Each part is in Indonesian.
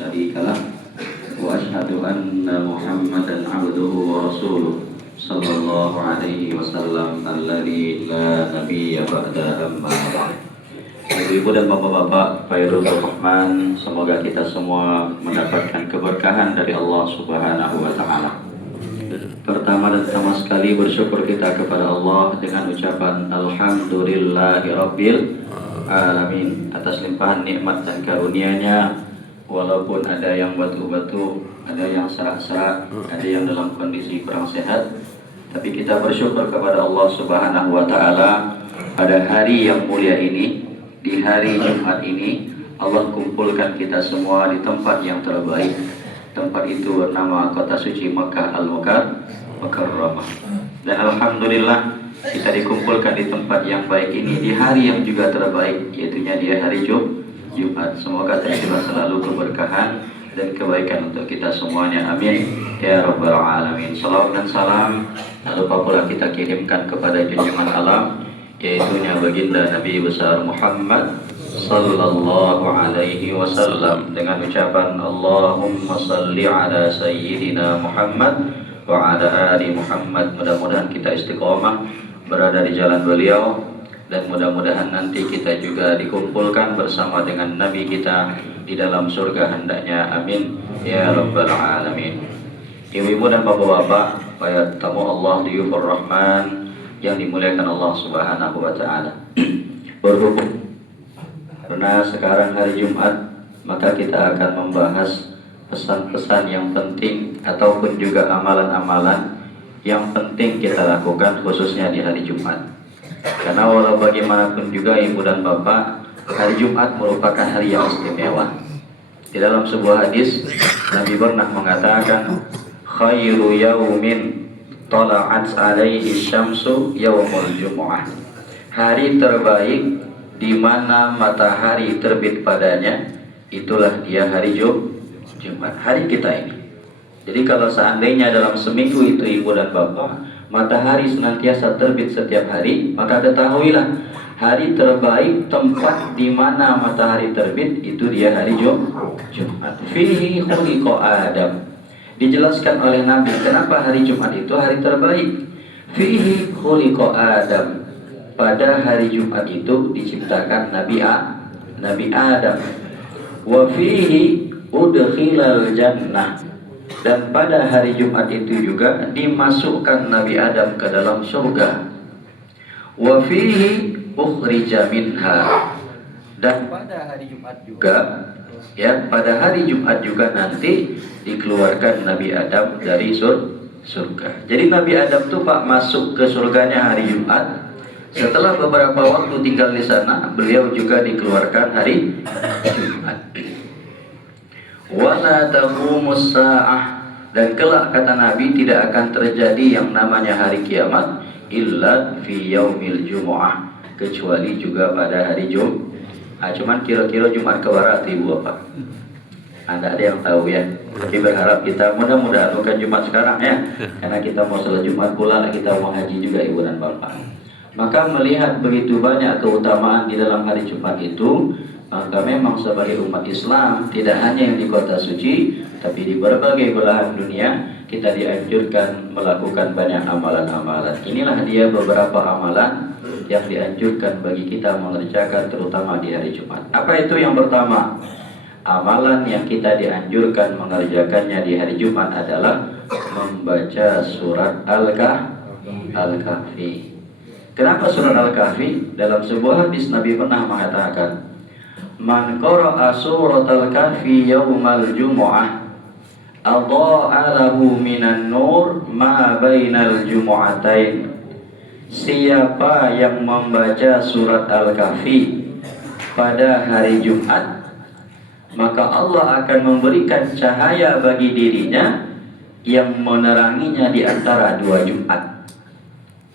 شريك له وأشهد أن محمدا عبده ورسوله صلى الله عليه وسلم الذي لا نبي بعد أما بعد. Ibu-ibu dan bapak-bapak Khairul Rahman, semoga kita semua mendapatkan keberkahan dari Allah Subhanahu wa Ta'ala. Pertama dan utama sekali bersyukur kita kepada Allah dengan ucapan Alhamdulillahirabbil alamin atas limpahan nikmat dan karunia-Nya. Walaupun ada yang batu-batu, ada yang serak-serak, ada yang dalam kondisi kurang sehat, tapi kita bersyukur kepada Allah Subhanahu wa Ta'ala pada hari yang mulia ini. Di hari Jumat ini Allah kumpulkan kita semua di tempat yang terbaik. Tempat itu bernama kota suci Makkah Al-Mukarramah. Dan alhamdulillah kita dikumpulkan di tempat yang baik ini di hari yang juga terbaik, yaitu di hari Jumat. Semoga tercurah selalu keberkahan dan kebaikan untuk kita semuanya. Amin ya rabbal alamin. Salawat dan salam tak lupa pula kita kirimkan kepada junjungan alam, yaitu baginda Nabi besar Muhammad sallallahu alaihi wasallam, dengan ucapan Allahumma salli ala sayyidina Muhammad wa ala ali Muhammad. Mudah-mudahan kita istiqomah berada di jalan beliau, dan mudah-mudahan nanti kita juga dikumpulkan bersama dengan Nabi kita di dalam surga hendaknya. Amin ya rabbal alamin. Ibu-ibu dan bapak-bapak, para tamu Allah diyufur rahman yang dimuliakan Allah Subhanahu wa Ta'ala. Berhubung karena sekarang hari Jumat, maka kita akan membahas pesan-pesan yang penting ataupun juga amalan-amalan yang penting kita lakukan khususnya di hari Jumat. Karena walau bagaimanapun juga ibu dan bapak, hari Jumat merupakan hari yang istimewa. Di dalam sebuah hadis Nabi pernah mengatakan, khairu yaumin tala'at alaihi syamsu yaumul jumu'ah. Hari terbaik di mana matahari terbit padanya, itulah dia hari Jumat, hari kita ini. Jadi kalau seandainya dalam seminggu itu ibu dan bapak matahari senantiasa terbit setiap hari, maka ketahuilah hari terbaik tempat di mana matahari terbit itu dia hari Jumat. Fihi khuliqa Adam. Dijelaskan oleh Nabi kenapa hari Jumat itu hari terbaik. Fihi khuliqa Adam. Pada hari Jumat itu diciptakan Nabi Adam. Wa fihi udkhilal jannah. Dan pada hari Jumat itu juga dimasukkan Nabi Adam ke dalam surga. Wa fihi ukhrija minha. Dan pada hari Jumat juga, pada hari Jumat juga nanti dikeluarkan Nabi Adam dari surga. Jadi Nabi Adam tuh masuk ke surganya hari Jumat. Setelah beberapa waktu tinggal di sana, beliau juga dikeluarkan hari Jumat. Wala taqumus sa'ah. Dan kelak kata Nabi tidak akan terjadi yang namanya hari kiamat illa fi yaumil jumu'ah, kecuali juga pada hari Jumat. Cuman kira-kira Jumat ke barat ibu apa? Anda ada yang tahu ya. Tapi berharap kita mudah-mudahan bukan Jumat sekarang ya, karena kita mau sholat Jumat pula, kita mau haji juga ibu dan bapak. Maka melihat begitu banyak keutamaan di dalam hari Jumat itu, maka memang sebagai umat Islam tidak hanya yang di kota suci, tapi di berbagai belahan dunia kita dianjurkan melakukan banyak amalan-amalan. Inilah dia beberapa amalan yang dianjurkan bagi kita mengerjakan terutama di hari Jumat. Apa itu yang pertama? Amalan yang kita dianjurkan mengerjakannya di hari Jumat adalah membaca surat Al-Kahfi. Kenapa surat Al-Kahfi? Dalam sebuah hadis Nabi pernah mengatakan, man qara'a surat Al-Kahfi yaumal jumu'ah adha'a lahu minan nur ma bainal jumu'atain. Siapa yang membaca surat Al-Kahfi pada hari Jumat, maka Allah akan memberikan cahaya bagi dirinya yang meneranginya di antara dua Jumat.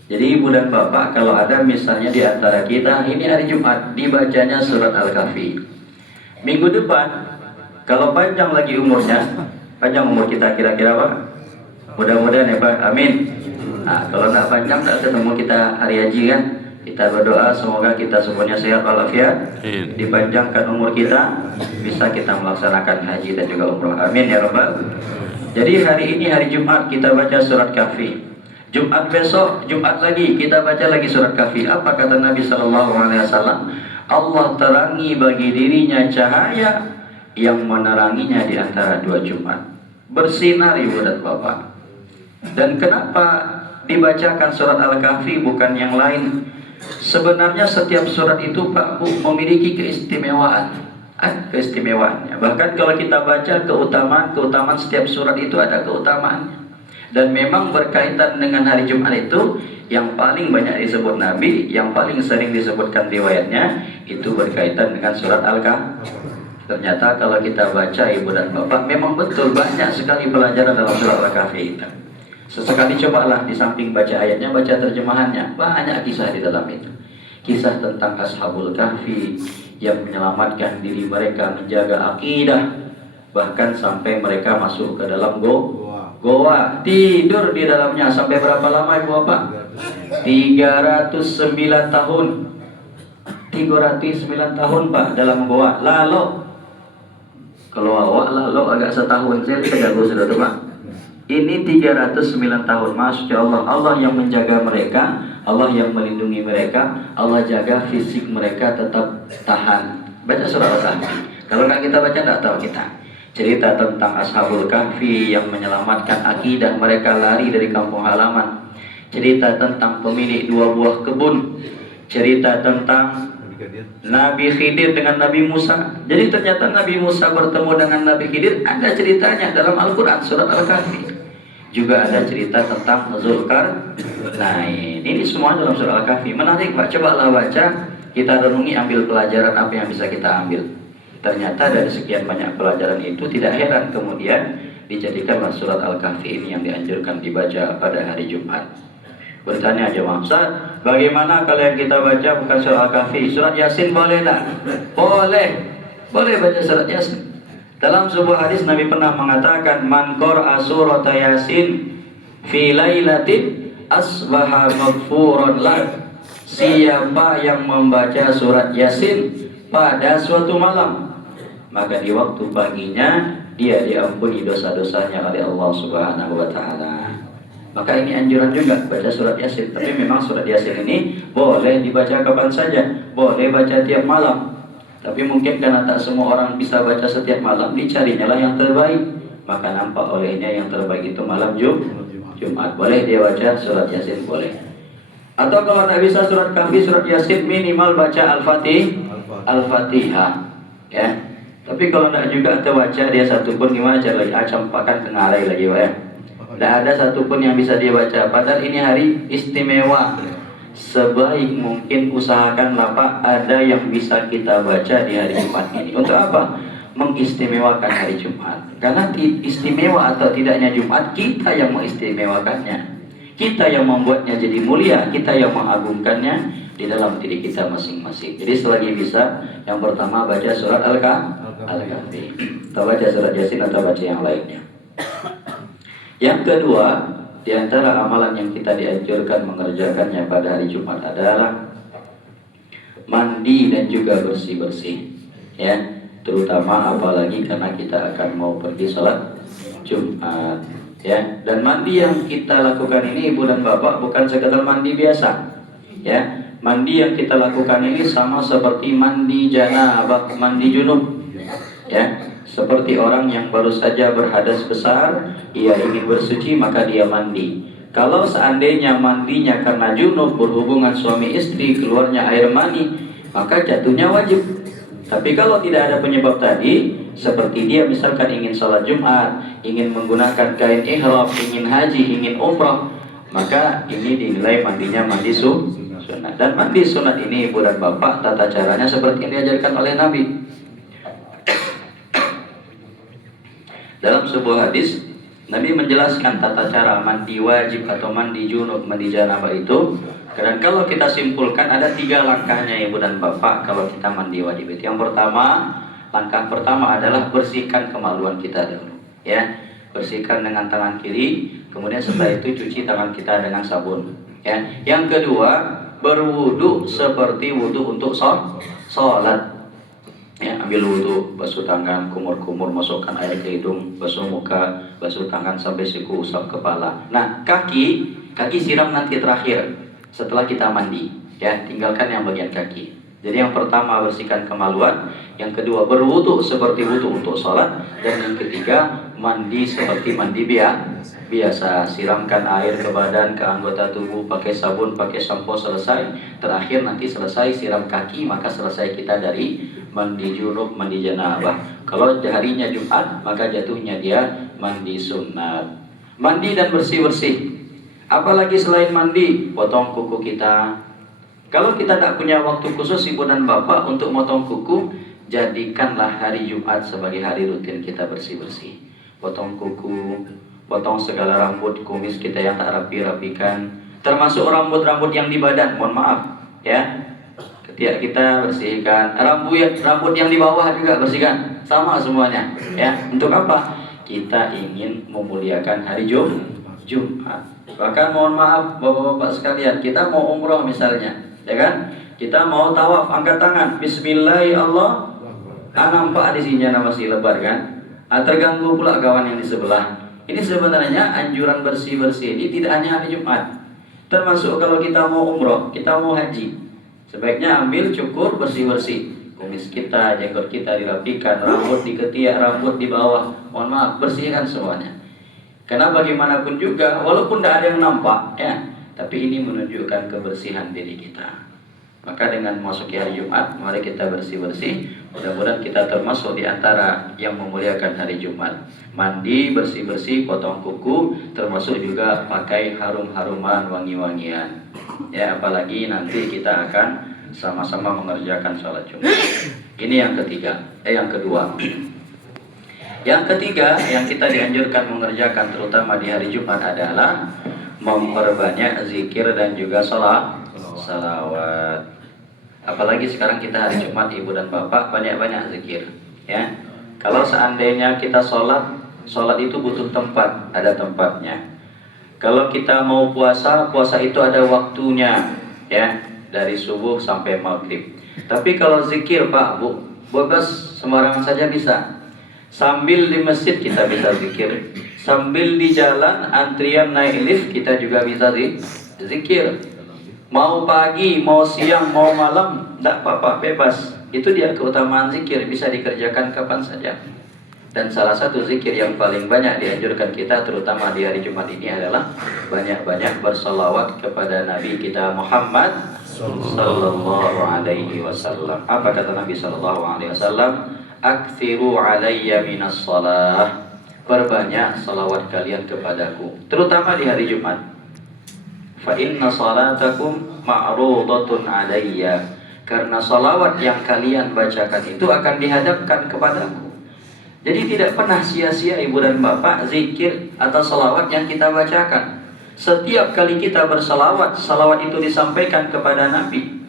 Jadi ibu dan bapak, kalau ada misalnya di antara kita ini hari Jumat dibacanya surat Al-Kahfi, minggu depan kalau panjang lagi umurnya, panjang umur kita kira-kira Pak? Mudah-mudahan ya Pak, amin. Nah, kalau nggak panjang nggak ketemu kita hari haji kan, Kita berdoa semoga kita semuanya sehat walafiat, dipanjangkan umur kita, bisa kita melaksanakan haji dan juga umroh. Amin ya rabbal. Jadi hari ini hari Jumat kita baca surat Kahfi. Jumat besok, Jumat lagi kita baca lagi surat Kahfi. Apa kata Nabi Shallallahu Alaihi Wasallam? Allah terangi bagi dirinya cahaya yang meneranginya di antara dua Jumat. Bersinar ibu dan bapak. Dan kenapa dibacakan surat Al-Kahfi bukan yang lain? Sebenarnya setiap surat itu Pak Bu memiliki keistimewaan, keistimewaannya. Bahkan kalau kita baca keutamaan setiap surat itu ada keutamaannya. Dan memang berkaitan dengan hari Jumat itu yang paling banyak disebut Nabi, yang paling sering disebutkan riwayatnya itu berkaitan dengan surat Al-Kahfi. Ternyata kalau kita baca ibu dan bapak, memang betul banyak sekali pelajaran dalam surat Al-Kahfi itu. Sesekali cobalah di samping baca ayatnya, baca terjemahannya. Banyak kisah di dalam itu. Kisah tentang Ashabul Kahfi yang menyelamatkan diri mereka, menjaga akidah, bahkan sampai mereka masuk ke dalam goa, tidur di dalamnya sampai berapa lama ibu bapak? 309 tahun. 309 tahun Pak dalam goa. Lalu kalau awak lalu agak setahun saya tidak sudah tuh Pak. Ini 309 tahun, Masya Allah. Allah yang menjaga mereka, Allah yang melindungi mereka, Allah jaga fisik mereka tetap tahan. Baca surah Al-Kahfi. Kalau nggak kita baca nggak tahu kita. Cerita tentang Ashabul Kahfi yang menyelamatkan akidah mereka lari dari kampung halaman. Cerita tentang pemilik dua buah kebun. Cerita tentang Nabi Khidir dengan Nabi Musa. Jadi ternyata Nabi Musa bertemu dengan Nabi Khidir ada ceritanya dalam Al-Quran surat Al-Kahfi. Juga ada cerita tentang Zulkarnain. Ini semua dalam surah Al-Kahfi. Menarik Pak, cobalah baca, kita renungi, ambil pelajaran apa yang bisa kita ambil. Ternyata dari sekian banyak pelajaran itu tidak heran kemudian dijadikanlah surat Al-Kahfi ini yang dianjurkan dibaca pada hari Jumat. Bertanya aja Ustaz, bagaimana kalau yang kita baca bukan surat Al-Kahfi, surat Yasin boleh tak? Boleh baca surat Yasin. Dalam sebuah hadis Nabi pernah mengatakan, man qara'a surata Yasin fi lailatin asbaha maghfuran lah. Siapa yang membaca surat Yasin pada suatu malam, maka di waktu paginya dia diampuni dosa-dosanya oleh Allah Subhanahu wa taala. Maka ini anjuran juga baca surat Yasin. Tapi memang surat Yasin ini boleh dibaca kapan saja, boleh baca tiap malam. Tapi mungkin karena tak semua orang bisa baca setiap malam, dicarinya lah yang terbaik. Maka nampak olehnya yang terbaik itu malam Jumat. Boleh dia baca surat Yasin, boleh. Atau kalau tak bisa surat Kahfi, surat Yasin, minimal baca Al-Fatihah. Ya. Tapi kalau tak juga terbaca dia satu pun, gimana cara lagi? Campakkan ke ngarai lagi Pak ya. Tidak ada satupun yang bisa dia baca. Padahal ini hari istimewa. Sebaik mungkin usahakanlah Pak, ada yang bisa kita baca di hari Jumat ini. Untuk apa? Mengistimewakan hari Jumat. Karena istimewa atau tidaknya Jumat, kita yang mengistimewakannya. Kita yang membuatnya jadi mulia, kita yang mengagungkannya di dalam diri kita masing-masing. Jadi selagi bisa, yang pertama baca surat Al-Kahfi. Atau baca surat Yasin atau baca yang lainnya. Yang kedua, di antara amalan yang kita dianjurkan mengerjakannya pada hari Jumat adalah mandi dan juga bersih-bersih. Ya, terutama apalagi karena kita akan mau pergi sholat Jumat. Ya, dan mandi yang kita lakukan ini ibu dan bapak bukan sekedar mandi biasa. Ya, mandi yang kita lakukan ini sama seperti mandi janabah, mandi junub. Ya. Seperti orang yang baru saja berhadas besar, ia ingin bersuci maka dia mandi. Kalau seandainya mandinya karena junub, berhubungan suami istri, keluarnya air mani, maka jatuhnya wajib. Tapi kalau tidak ada penyebab tadi, seperti dia misalkan ingin sholat Jumat, ingin menggunakan kain ihram, ingin haji, ingin umrah, maka ini dinilai mandinya mandi sunat. Dan mandi sunat ini ibu dan bapak, tata caranya seperti yang diajarkan oleh Nabi. Dalam sebuah hadis, Nabi menjelaskan tata cara mandi wajib atau mandi junub, mandi janabah itu. Dan kalau kita simpulkan ada 3 langkahnya ibu dan bapak kalau kita mandi wajib itu. Yang pertama, langkah pertama adalah bersihkan kemaluan kita dulu. Ya, bersihkan dengan tangan kiri, kemudian setelah itu cuci tangan kita dengan sabun. Ya, yang kedua, berwudu seperti wudu untuk sholat. Ya, ambil wudu, basuh tangan, kumur-kumur, masukkan air ke hidung, basuh muka, basuh tangan sampai siku, usap kepala. Nah, kaki siram nanti terakhir setelah kita mandi. Ya, tinggalkan yang bagian kaki. Jadi yang pertama bersihkan kemaluan, yang kedua berwudu seperti wudu untuk sholat, dan yang ketiga mandi seperti mandi biasa. Siramkan air ke badan, ke anggota tubuh, pakai sabun, pakai sampo, selesai. Terakhir nanti selesai siram kaki, maka selesai kita dari mandi junub, mandi janabah. Kalau harinya Jumat, maka jatuhnya dia mandi sunat. Mandi dan bersih-bersih. Apalagi selain mandi, potong kuku kita. Kalau kita tak punya waktu khusus ibu dan bapak untuk motong kuku, jadikanlah hari Jumat sebagai hari rutin kita bersih-bersih. Potong kuku, potong segala rambut kumis kita yang tak rapi-rapikan, termasuk rambut-rambut yang di badan, mohon maaf ya. Ketiak kita bersihkan, rambut yang di bawah juga bersihkan, sama semuanya ya. Untuk apa? Kita ingin memuliakan hari Jumat. Bahkan mohon maaf bapak-bapak sekalian, kita mau umroh misalnya, ya kan? Kita mau tawaf, angkat tangan, Bismillahirrahmanirrahim. Nampak di sini masih lebar kan? Terganggu pula kawan yang di sebelah. Ini sebenarnya anjuran bersih-bersih ini tidak hanya hari Jumat, termasuk kalau kita mau umroh, kita mau haji. Sebaiknya ambil cukur, bersih-bersih. Kumis kita, jenggot kita dirapikan, rambut di ketiak, rambut di bawah. Mohon maaf, bersihkan semuanya. Karena bagaimanapun juga, walaupun tidak ada yang nampak, ya, tapi ini menunjukkan kebersihan diri kita. Maka dengan memasuki hari Jumat, mari kita bersih-bersih. Mudah-mudahan kita termasuk di antara yang memuliakan hari Jumat. Mandi, bersih-bersih, potong kuku, termasuk juga pakai harum-haruman, wangi-wangian. Ya, apalagi nanti kita akan sama-sama mengerjakan sholat Jumat. Ini yang kedua. Yang ketiga yang kita dianjurkan mengerjakan terutama di hari Jumat adalah memperbanyak zikir dan juga salawat. Apalagi sekarang kita hari Jumat, ibu dan bapak, banyak-banyak zikir ya. Kalau seandainya kita sholat itu butuh tempat, ada tempatnya. Kalau kita mau puasa itu ada waktunya ya, dari subuh sampai maghrib. Tapi kalau zikir Pak Bu, bebas sembarangan saja bisa. Sambil di masjid kita bisa zikir, sambil di jalan antrian naik lift kita juga bisa zikir. Mau pagi, mau siang, mau malam, tidak apa-apa, bebas. Itu dia keutamaan zikir, bisa dikerjakan kapan saja. Dan salah satu zikir yang paling banyak dianjurkan kita terutama di hari Jumat ini adalah banyak-banyak bersalawat kepada Nabi kita Muhammad sallallahu alaihi wasallam. Apa kata Nabi sallallahu alaihi wasallam? Aktsiru alayya minas shalah. Perbanyak salawat kalian kepadaku, terutama di hari Jumat. Fa inna salatakum ma'rudatun alayya. Karena salawat yang kalian bacakan itu akan dihadapkan kepadaku. Jadi tidak pernah sia-sia ibu dan bapak zikir atau salawat yang kita bacakan. Setiap kali kita bersalawat, salawat itu disampaikan kepada Nabi,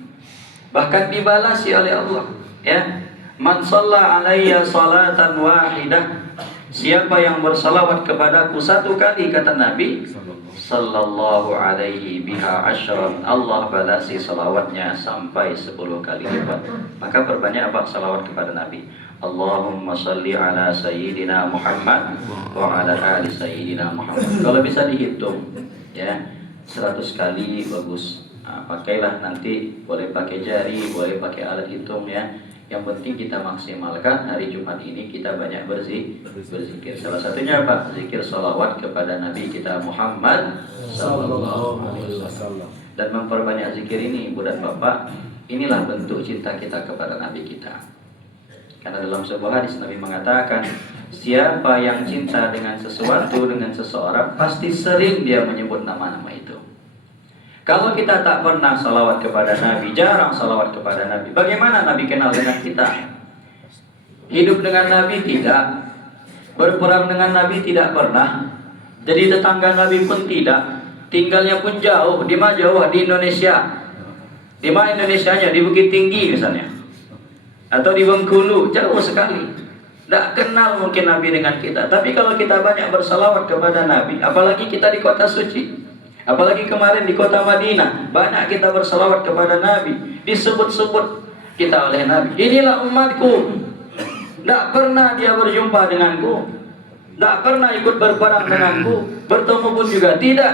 bahkan dibalasi oleh Allah ya. Man shalla alayya salatan wahidah, siapa yang bersalawat kepadaku satu kali, kata Nabi sallallahu alaihi biha asyran, Allah balasi salawatnya sampai 10 kali lipat. Maka perbanyak apa salawat kepada Nabi. Allahumma salli ala sayyidina Muhammad wa ala ali sayyidina Muhammad. Kalau bisa dihitung ya, 100 kali bagus. Pakailah nanti, boleh pakai jari, boleh pakai alat hitung ya. Yang penting kita maksimalkan hari Jumat ini kita banyak berzikir. Salah satunya apa? Zikir salawat kepada Nabi kita Muhammad sallallahu alaihi wasallam. Dan memperbanyak zikir ini ibu dan bapak, inilah bentuk cinta kita kepada Nabi kita. Karena dalam sebuah hadis Nabi mengatakan, siapa yang cinta dengan sesuatu, dengan seseorang, pasti sering dia menyebut nama-nama itu. Kalau kita tak pernah salawat kepada Nabi, jarang salawat kepada Nabi, bagaimana Nabi kenal dengan kita? Hidup dengan Nabi tidak, berperang dengan Nabi tidak pernah, jadi tetangga Nabi pun tidak, tinggalnya pun jauh. Di mana jauh? Di Indonesia. Di mana Indonesianya? Di Bukit Tinggi misalnya, atau di Bengkulu, jauh sekali. Tidak kenal mungkin Nabi dengan kita. Tapi kalau kita banyak bersalawat kepada Nabi, apalagi kita di kota suci, Apalagi kemarin di kota Madinah, banyak kita berselawat kepada Nabi, disebut-sebut kita oleh Nabi, inilah umatku. Tidak pernah dia berjumpa denganku, tidak pernah ikut berperang denganku, bertemu pun juga tidak,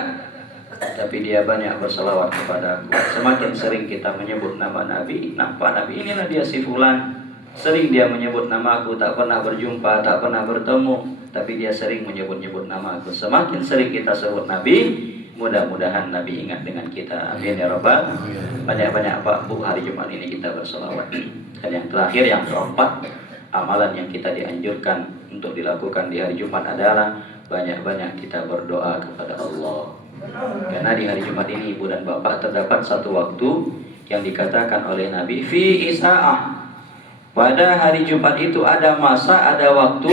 tapi dia banyak berselawat kepada aku. Semakin sering kita menyebut nama Nabi, nampak Nabi inilah dia si fulan. Sering dia menyebut nama aku, tak pernah berjumpa, tak pernah bertemu, tapi dia sering menyebut-nyebut nama aku. Semakin sering kita sebut Nabi, mudah-mudahan Nabi ingat dengan kita. Amin ya Rabbal. Banyak-banyak Pak Bu hari Jumat ini kita berselawat. Dan yang terakhir, yang keempat, amalan yang kita dianjurkan untuk dilakukan di hari Jumat adalah banyak-banyak kita berdoa kepada Allah. Karena di hari Jumat ini Ibu dan Bapak terdapat satu waktu yang dikatakan oleh Nabi fi isa'ah. Pada hari Jumat itu ada masa, ada waktu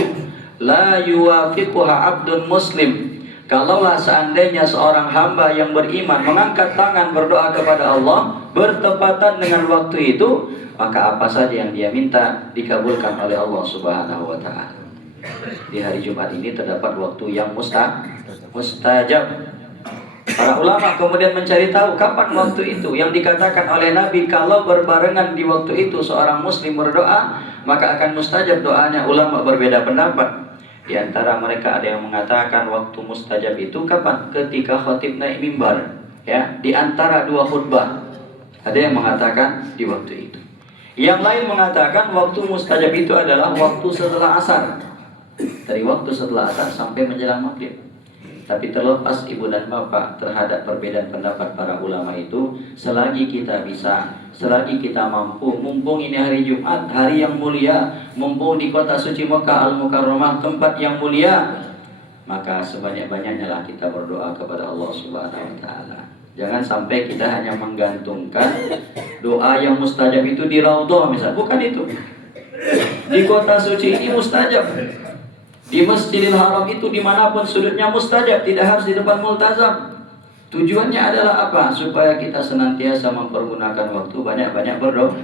la yuwafiquha abdun muslim. Kalaulah seandainya seorang hamba yang beriman mengangkat tangan berdoa kepada Allah bertepatan dengan waktu itu, maka apa saja yang dia minta dikabulkan oleh Allah Subhanahu wa taala. Di hari Jumat ini terdapat waktu yang mustajab. Para ulama kemudian mencari tahu kapan waktu itu yang dikatakan oleh Nabi kalau berbarengan di waktu itu seorang muslim berdoa maka akan mustajab doanya. Ulama berbeda pendapat. Di antara mereka ada yang mengatakan waktu mustajab itu kapan? Ketika khatib naik mimbar, ya, di antara dua khutbah. Ada yang mengatakan di waktu itu. Yang lain mengatakan waktu mustajab itu adalah waktu setelah asar. Dari waktu setelah asar sampai menjelang maghrib. Tapi terlepas Ibu dan Bapak terhadap perbedaan pendapat para ulama itu, selagi kita bisa, selagi kita mampu, mumpung ini hari Jumat, hari yang mulia, mumpung di kota suci Mekah Al-Mukarramah, tempat yang mulia, maka sebanyak-banyaknya lah kita berdoa kepada Allah Subhanahu wa taala. Jangan sampai kita hanya menggantungkan doa yang mustajab itu di raudhah misalnya, bukan itu. Di kota suci ini mustajab. Di Masjidil Haram itu dimanapun sudutnya mustajab, tidak harus di depan multazam. Tujuannya adalah apa? Supaya kita senantiasa mempergunakan waktu banyak-banyak berdoa.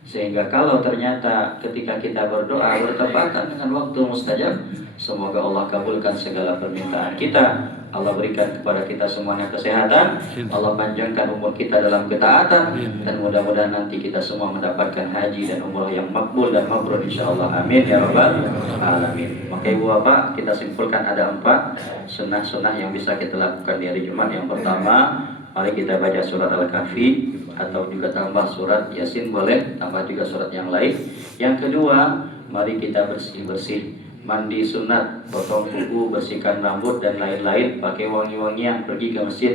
Sehingga kalau ternyata ketika kita berdoa bertepatan dengan waktu mustajab, semoga Allah kabulkan segala permintaan kita. Allah berikan kepada kita semuanya kesehatan, Allah panjangkan umur kita dalam ketaatan, dan mudah-mudahan nanti kita semua mendapatkan haji dan umrah yang makbul dan mabrur insyaallah. Amin ya rabbal alamin. Maka Ibu Bapak, kita simpulkan ada 4 sunnah-sunnah yang bisa kita lakukan di hari Jumat. Yang pertama, mari kita baca surat Al-Kahfi atau juga tambah surat Yasin, boleh tambah juga surat yang lain. Yang kedua, mari kita bersih-bersih, mandi sunat, potong kuku, bersihkan rambut dan lain-lain, pakai wangi-wangian, pergi ke masjid.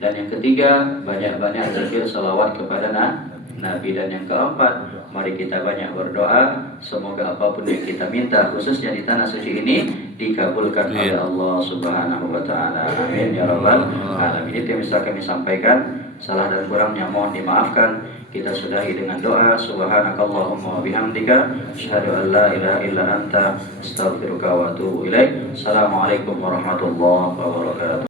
Dan yang ketiga, banyak-banyak zikir salawat kepada Nabi. Dan yang keempat, mari kita banyak berdoa, semoga apapun yang kita minta khususnya di tanah suci ini dikabulkan oleh Allah Subhanahu wa taala. Amin ya rabbal alamin. Itu yang bisa kami sampaikan. Salah dan kurangnya mohon dimaafkan. Kita sudahi dengan doa. Subhanakallahumma wa bihamdika asyhadu an la ilaha illa anta astaghfiruka wa atubu ilaik. Assalamualaikum warahmatullahi wabarakatuh.